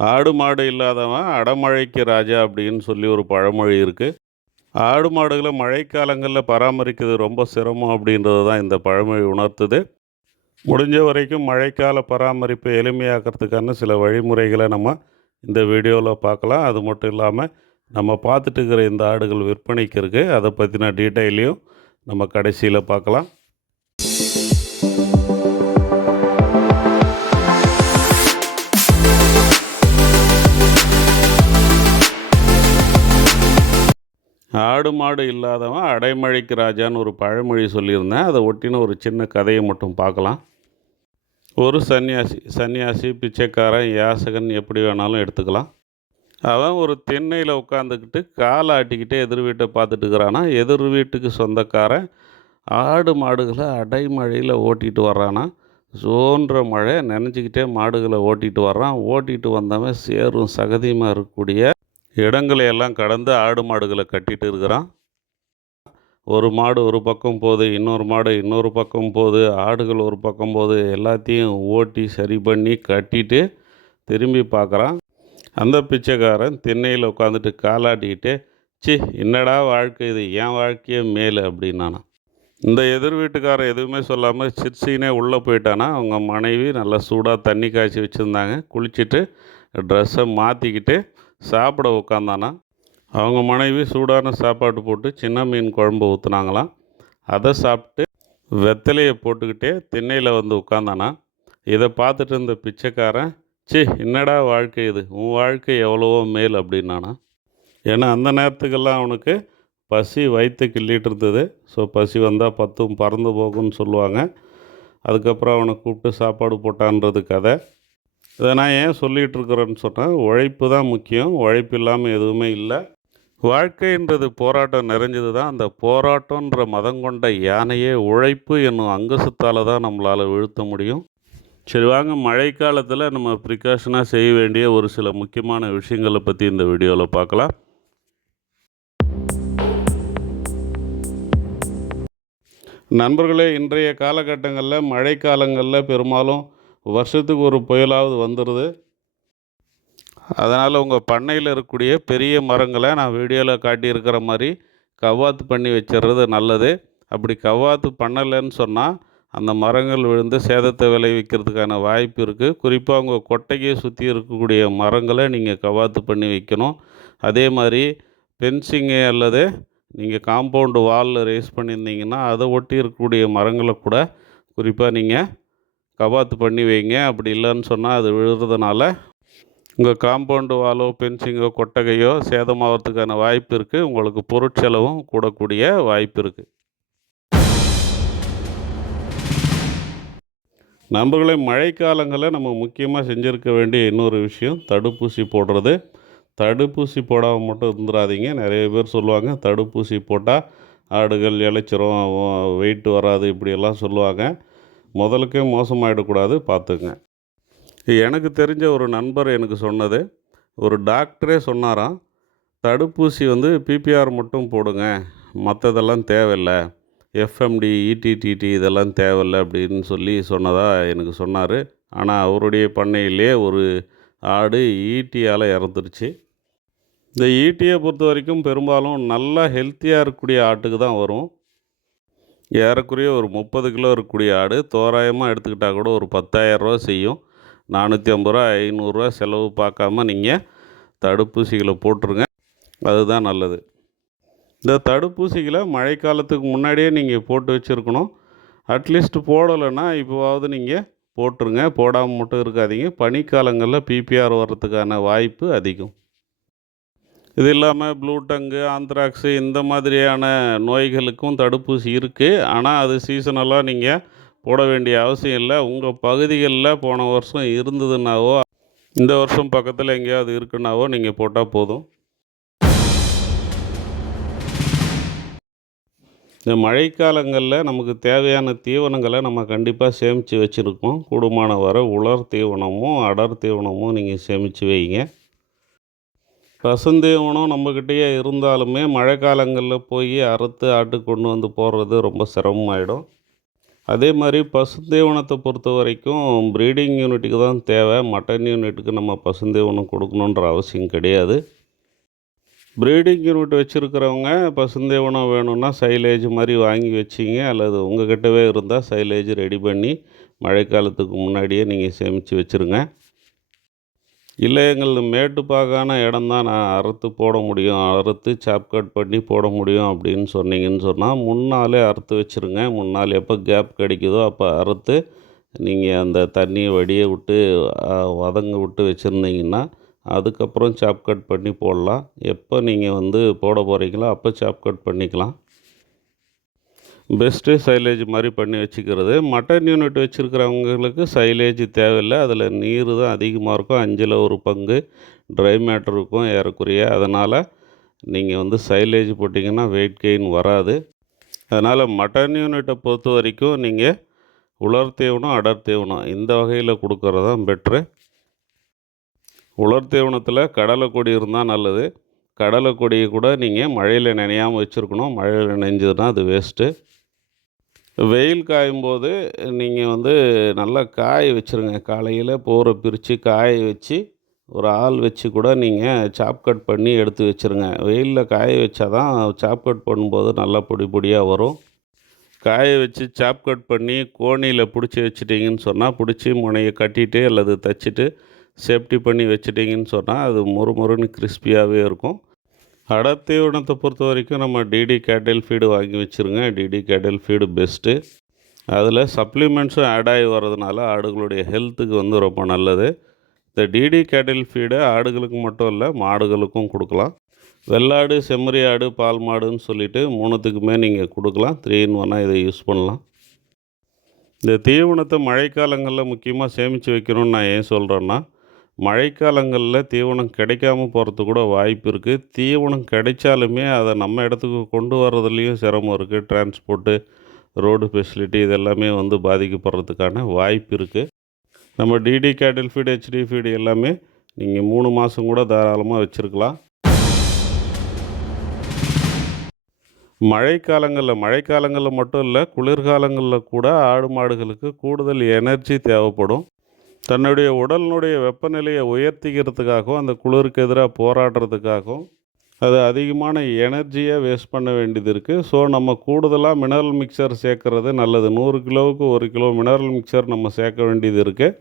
ஆடு மாடு இல்லாதவன் அடமழைக்கு ராஜா அப்படின்னு சொல்லி ஒரு பழமொழி இருக்குது. ஆடு மாடுகளை மழைக்காலங்களில் பராமரிக்கிறது ரொம்ப சிரமம் அப்படின்றது தான் இந்த பழமொழி உணர்த்துது. முடிஞ்ச வரைக்கும் மழைக்கால பராமரிப்பை எளிமையாக்கிறதுக்கான சில வழிமுறைகளை நம்ம இந்த வீடியோவில் பார்க்கலாம். அது மட்டும் இல்லாமல் நம்ம பார்த்துட்டு இருக்கிற இந்த ஆடுகள் விற்பனைக்கு இருக்குது. அதை பற்றின டீட்டெயிலையும் நம்ம கடைசியில் பார்க்கலாம். ஆடு மாடு இல்லாதவன் அடைமழைக்கு ராஜான்னு ஒரு பழமொழி சொல்லியிருந்தேன். அதை ஒட்டின ஒரு சின்ன கதையை மட்டும் பார்க்கலாம். ஒரு சன்னியாசி பிச்சைக்காரன், யாசகன் எப்படி வேணாலும் எடுத்துக்கலாம். அவன் ஒரு திண்ணையில் உட்காந்துக்கிட்டு காலை ஆட்டிக்கிட்டே எதிர் வீட்டை பார்த்துட்டு இருக்கிறானா. எதிர் வீட்டுக்கு சொந்தக்காரன் ஆடு மாடுகளை அடைமழையில் ஓட்டிகிட்டு வர்றானா. சோன்ற மழை நினச்சிக்கிட்டே மாடுகளை ஓட்டிகிட்டு வர்றான். ஓட்டிகிட்டு வந்தவன் சேரும் சகதியுமாக இருக்கக்கூடிய இடங்களை எல்லாம் கடந்து ஆடு மாடுகளை கட்டிகிட்டு இருக்கிறான். ஒரு மாடு ஒரு பக்கம் போகுது, இன்னொரு மாடு இன்னொரு பக்கம் போகுது, ஆடுகள் ஒரு பக்கம் போகுது. எல்லாத்தையும் ஓட்டி சரி பண்ணி கட்டிட்டு திரும்பி பார்க்குறான். அந்த பிச்சைக்காரன் திண்ணையில் உட்காந்துட்டு காலாட்டிக்கிட்டு, சி என்னடா வாழ்க்கை இது, என் வாழ்க்கையே மேலே அப்படின்னானா. இந்த எதிர் வீட்டுக்காரன் எதுவுமே சொல்லாமல் சிரிச்சினே உள்ளே போயிட்டானா. அவங்க மனைவி நல்லா சூடாக தண்ணி காய்ச்சி வச்சுருந்தாங்க. குளிச்சுட்டு ட்ரெஸ்ஸை மாற்றிக்கிட்டு சாப்பிட உட்காந்தானா. அவங்க மனைவி சூடான சாப்பாடு போட்டு சின்ன மீன் குழம்பு ஊற்றுனாங்களாம். அதை சாப்பிட்டு வெத்தலையை போட்டுக்கிட்டே திண்ணையில் வந்து உட்காந்தானா. இதை பார்த்துட்டு இருந்த பிச்சைக்காரன், சி என்னடா வாழ்க்கை இது, உன் வாழ்க்கை எவ்வளவோ மேல் அப்படின்னானா. ஏன்னா அந்த நேரத்துக்கெல்லாம் அவனுக்கு பசி வயிற்று கிள்ளிட்டு இருந்தது. ஸோ பசி வந்தால் பத்தும் பறந்து போகும்னு சொல்லுவாங்க. அதுக்கப்புறம் அவனை கூப்பிட்டு சாப்பாடு போட்டான்றது கதை. இதை நான் ஏன் சொல்லிகிட்டு இருக்கிறேன்னு சொன்னால், உழைப்பு தான் முக்கியம். உழைப்பு இல்லாமல் எதுவுமே இல்லை. வாழ்க்கைன்றது போராட்டம் நிறைஞ்சது தான். அந்த போராட்டன்ற மதம் கொண்ட யானையே உழைப்பு என்னும் அங்குசத்தால் தான் நம்மளால் வீழ்த்த முடியும். சரி வாங்க, மழைக்காலத்தில் நம்ம ப்ரிகாஷனாக செய்ய வேண்டிய ஒரு சில முக்கியமான விஷயங்களை பற்றி இந்த வீடியோவில் பார்க்கலாம். நண்பர்களே, இன்றைய காலகட்டங்களில் மழைக்காலங்களில் பெரும்பாலும் வருஷத்துக்கு ஒரு புயலாவது வந்துடுது. அதனால் உங்கள் பண்ணையில் இருக்கக்கூடிய பெரிய மரங்களை நான் வீடியோவில் காட்டியிருக்கிற மாதிரி கவாத்து பண்ணி வச்சிடுறது நல்லது. அப்படி கவாத்து பண்ணலைன்னு சொன்னால் அந்த மரங்கள் விழுந்து சேதத்தை விளைவிக்கிறதுக்கான வாய்ப்பு இருக்குது. குறிப்பாக உங்கள் கொட்டையை சுற்றி இருக்கக்கூடிய மரங்களை நீங்கள் கவாத்து பண்ணி வைக்கணும். அதே மாதிரி ஃபென்சிங்கு அல்லது நீங்கள் காம்பவுண்டு வாலில் ரேஸ் பண்ணியிருந்தீங்கன்னா அதை ஒட்டி இருக்கக்கூடிய மரங்களை கூட குறிப்பாக நீங்கள் கவாத்து பண்ணி வைங்க. அப்படி இல்லைன்னு சொன்னால் அது விழுறதுனால உங்கள் காம்பவுண்டு வாலோ ஃபென்சிங்கோ கொட்டகையோ சேதமாகிறதுக்கான வாய்ப்பு இருக்குது. உங்களுக்கு பொருட்செலவும் கூடக்கூடிய வாய்ப்பு இருக்குது. நண்பர்களே, மழைக்காலங்களில் நம்ம முக்கியமாக செஞ்சுருக்க வேண்டிய இன்னொரு விஷயம் தடுப்பூசி போடுறது. தடுப்பூசி போடாமல் மட்டும் இருந்துடாதீங்க. நிறைய பேர் சொல்லுவாங்க தடுப்பூசி போட்டால் ஆடுகள் இளைச்சிரும், வெயிட் வராது, இப்படியெல்லாம் சொல்லுவாங்க. முதலுக்கே மோசமாகிடக்கூடாது, பார்த்துக்குங்க. எனக்கு தெரிஞ்ச ஒரு நண்பர் எனக்கு சொன்னது, ஒரு டாக்டரே சொன்னாராம், தடுப்பூசி பிபிஆர் மட்டும் போடுங்க, மற்றதெல்லாம் தேவையில்லை, எஃப்எம்டி, இடிடிடி இதெல்லாம் தேவையில்லை அப்படின்னு சொல்லி சொன்னதாக எனக்கு சொன்னார். ஆனால் அவருடைய பண்ணையிலே ஒரு ஆடு ஈட்டியால் இறந்துருச்சு. இந்த ஈட்டியை பொறுத்த வரைக்கும் பெரும்பாலும் நல்லா ஹெல்த்தியாக இருக்கக்கூடிய ஆட்டுக்கு தான் வரும். ஏறக்குறைய ஒரு 30 கிலோ இருக்கக்கூடிய ஆடு தோராயமாக எடுத்துக்கிட்டால் கூட ஒரு 10,000 ரூபா செய்யும். 450 ரூபா 500 ரூபா செலவு பார்க்காம நீங்கள் தடுப்பூசிகளை போட்டுருங்க. அதுதான் நல்லது. இந்த தடுப்பூசிகளை மழைக்காலத்துக்கு முன்னாடியே நீங்கள் போட்டு வச்சுருக்கணும். அட்லீஸ்ட் போடலைன்னா இப்போவாவது நீங்கள் போட்டுருங்க. போடாமல் மட்டும் இருக்காதீங்க. பனிக்காலங்களில் பிபிஆர் வர்றதுக்கான வாய்ப்பு அதிகம். இது இல்லாமல் ப்ளூ டங்கு, ஆந்த்ராக்ஸு இந்த மாதிரியான நோய்களுக்கும் தடுப்பூசி இருக்குது. ஆனால் அது சீசனலாக நீங்கள் போட வேண்டிய அவசியம் இல்லை. உங்கள் பகுதிகளில் போன வருஷம் இருந்ததுன்னாவோ, இந்த வருஷம் பக்கத்தில் எங்கேயாவது இருக்குன்னாவோ நீங்கள் போட்டால் போதும். இந்த மழைக்காலங்களில் நமக்கு தேவையான தீவனங்களை நம்ம கண்டிப்பாக சேமித்து வச்சுருக்கோம். கூடுமான வரை உலர் தீவனமும் அடர் தீவனமும் நீங்கள் சேமித்து வைங்க. பசுந்தீவனம் நம்மக்கிட்டேயே இருந்தாலுமே மழை காலங்களில் போய் அறுத்து ஆட்டு கொண்டு வந்து போடுறது ரொம்ப சிரமமாயிடும். அதே மாதிரி பசுந்தீவனத்தை பொறுத்த வரைக்கும் ப்ரீடிங் யூனிட்டுக்கு தான் தேவை. மட்டன் யூனிட்டுக்கு நம்ம பசுந்தீவனம் கொடுக்கணுன்ற அவசியம் கிடையாது. ப்ரீடிங் யூனிட் வச்சுருக்கிறவங்க பசுந்தீவனம் வேணும்னா சைலேஜ் மாதிரி வாங்கி வச்சிங்க, அல்லது உங்கள் கிட்டவே இருந்தால் சைலேஜ் ரெடி பண்ணி மழைக்காலத்துக்கு முன்னாடியே நீங்கள் சேமித்து வச்சுருங்க. இல்லை எங்களது மேட்டுப்பாங்கான இடம் தான், நான் அறுத்து போட முடியும், அறுத்து சாப் கட் பண்ணி போட முடியும் அப்படின்னு சொன்னீங்கன்னு சொன்னால் முன்னாலே அறுத்து வச்சுருங்க. முன்னால் எப்போ கேப் கிடைக்குதோ அப்போ அறுத்து நீங்கள் அந்த தண்ணியை வடிய விட்டு வதங்க விட்டு வச்சுருந்தீங்கன்னா அதுக்கப்புறம் சாப் கட் பண்ணி போடலாம். எப்போ நீங்கள் போட போகிறீங்களோ அப்போ சாப் கட் பண்ணிக்கலாம். பெஸ்ட்டு சைலேஜ் மாதிரி பண்ணி வச்சுக்கிறது. மட்டன் யூனிட் வச்சுருக்கிறவங்களுக்கு சைலேஜ் தேவையில்லை. அதில் நீர் தான் அதிகமாக இருக்கும். 5ல் ஒரு பங்கு ட்ரை மேட்டர் இருக்கும் ஏறக்குறைய. அதனால் நீங்கள் சைலேஜ் போட்டிங்கன்னா வெயிட் கெயின் வராது. அதனால் மட்டன் யூனிட்டை பொறுத்த வரைக்கும் நீங்கள் உலர் தீவனம், அடர் தீவனம் இந்த வகையில் கொடுக்கறது தான் பெட்ரு. உலர் தீவனத்தில் கடலை கொடி இருந்தால் நல்லது. கடலை கொடியை கூட நீங்கள் மழையில் நனையாமல் வச்சுருக்கணும். மழையில் நனைஞ்சதுன்னா அது வேஸ்ட்டு. வெயில் காயும்போது நீங்கள் நல்லா காய வச்சுருங்க. காலையில் போரை பிரித்து காய வச்சு ஒரு ஆள் வச்சு கூட நீங்கள் சாப் கட் பண்ணி எடுத்து வச்சுருங்க. வெயிலில் காய வச்சா தான் சாப் கட் பண்ணும்போது நல்லா பொடி பொடியாக வரும். காய வச்சு சாப் கட் பண்ணி கோணியில் பிடிச்சி வச்சிட்டிங்கன்னு சொன்னால், பிடிச்சி முனையை கட்டிட்டு அல்லது தைச்சிட்டு சேஃப்டி பண்ணி வச்சிட்டிங்கன்னு சொன்னால் அது மொறுமொறுன்னு கிறிஸ்பியாகவே இருக்கும். அடர் தீவனத்தை பொறுத்த வரைக்கும் நம்ம டிடி கேட்டில் ஃபீடு வாங்கி வச்சுருங்க. டிடி கேட்டில் ஃபீடு பெஸ்ட்டு. அதில் சப்ளிமெண்ட்ஸும் ஆட் ஆகி வர்றதுனால ஆடுகளுடைய ஹெல்த்துக்கு ரொம்ப நல்லது. இந்த டிடி கேட்டில் ஃபீடை ஆடுகளுக்கு மட்டும் இல்லை, மாடுகளுக்கும் கொடுக்கலாம். வெள்ளாடு, செம்மறி ஆடு, பால் மாடுன்னு சொல்லிட்டு 3த்துக்குமே நீங்கள் கொடுக்கலாம். 3 in 1 இதை யூஸ் பண்ணலாம். இந்த தீவனத்தை மழைக்காலங்களில் முக்கியமாக சேமித்து வைக்கணும்னு நான் ஏன் சொல்கிறேன்னா, மழைக்காலங்களில் தீவனம் கிடைக்காம போகிறதுக்கு கூட வாய்ப்பு இருக்குது. தீவனம் கிடைச்சாலுமே அதை நம்ம இடத்துக்கு கொண்டு வர்றதுலேயும் சிரமம் இருக்குது. டிரான்ஸ்போர்ட்டு, ரோடு ஃபெசிலிட்டி இதெல்லாமே பாதிக்கப்படுறதுக்கான வாய்ப்பு இருக்குது. நம்ம டிடி கேட்டில் ஃபீடு, ஹெச்டி ஃபீடு எல்லாமே நீங்கள் 3 மாதம் கூட தாராளமாக வச்சுருக்கலாம். மழைக்காலங்களில் மட்டும் இல்லை, குளிர்காலங்களில் கூட ஆடு மாடுகளுக்கு கூடுதல் எனர்ஜி தேவைப்படும். தன்னுடைய உடலினுடைய வெப்பநிலையை உயர்த்திக்கிறதுக்காகவும் அந்த குளிருக்கு எதிராக போராடுறதுக்காகவும் அது அதிகமான எனர்ஜியை வேஸ்ட் பண்ண வேண்டியது இருக்குது. ஸோ நம்ம கூடுதலாக மினரல் மிக்சர் சேர்க்குறது நல்லது. 100 கிலோவுக்கு 1 கிலோ மினரல் மிக்சர் நம்ம சேர்க்க வேண்டியது இருக்குது.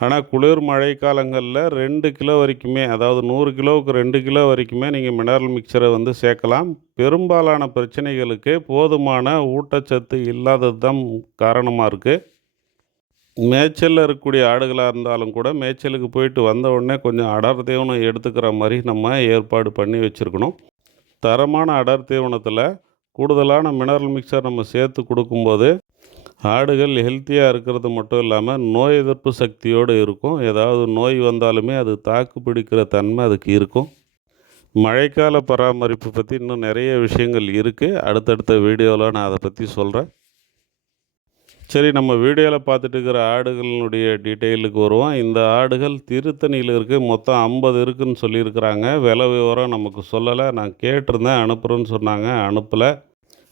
ஆனால் குளிர் மழை காலங்களில் 2 கிலோ வரைக்குமே, அதாவது 100 கிலோவுக்கு 2 கிலோ வரைக்குமே நீங்கள் மினரல் மிக்சரை சேர்க்கலாம். பெரும்பாலான பிரச்சனைகளுக்கு போதுமான ஊட்டச்சத்து இல்லாதது தான் காரணமாக இருக்குது. மேய்ச்சலில் இருக்கக்கூடிய ஆடுகளாக இருந்தாலும் கூட மேய்ச்சலுக்கு போயிட்டு வந்த உடனே கொஞ்சம் அடர் தீவனம் எடுத்துக்கிற மாதிரி நம்ம ஏற்பாடு பண்ணி வச்சுருக்கணும். தரமான அடர் தீவனத்தில் கூடுதலான மினரல் மிக்சர் நம்ம சேர்த்து கொடுக்கும்போது ஆடுகள் ஹெல்த்தியாக இருக்கிறது மட்டும் இல்லாமல் நோய் எதிர்ப்பு சக்தியோடு இருக்கும். ஏதாவது நோய் வந்தாலுமே அது தாக்கு பிடிக்கிற தன்மை அதுக்கு இருக்கும். மழைக்கால பராமரிப்பு பற்றி இன்னும் நிறைய விஷயங்கள் இருக்குது. அடுத்தடுத்த வீடியோவில் நான் அதை பற்றி சொல்கிறேன். சரி, நம்ம வீடியோவில் பார்த்துட்டு இருக்கிற ஆடுகளினுடைய டீட்டெயிலுக்கு வருவோம். இந்த ஆடுகள் திருத்தணியில் இருக்குது. மொத்தம் 50 இருக்குதுன்னு சொல்லியிருக்கிறாங்க. விலை விவரம் நமக்கு சொல்லலை. நான் கேட்டிருந்தேன், அனுப்புகிறேன்னு சொன்னாங்க, அனுப்பலை.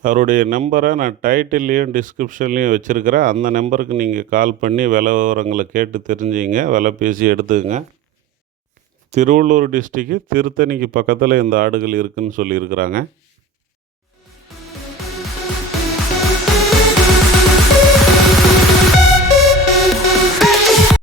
அவருடைய நம்பரை நான் டைட்டில்லையும் டிஸ்கிரிப்ஷன்லேயும் வச்சுருக்கிறேன். அந்த நம்பருக்கு நீங்கள் கால் பண்ணி விலை விவரங்களை கேட்டு தெரிஞ்சுங்க, விலை பேசி எடுத்துக்கங்க. திருவள்ளூர் டிஸ்ட்ரிக்கு திருத்தணிக்கு பக்கத்தில் இந்த ஆடுகள் இருக்குதுன்னு சொல்லியிருக்கிறாங்க.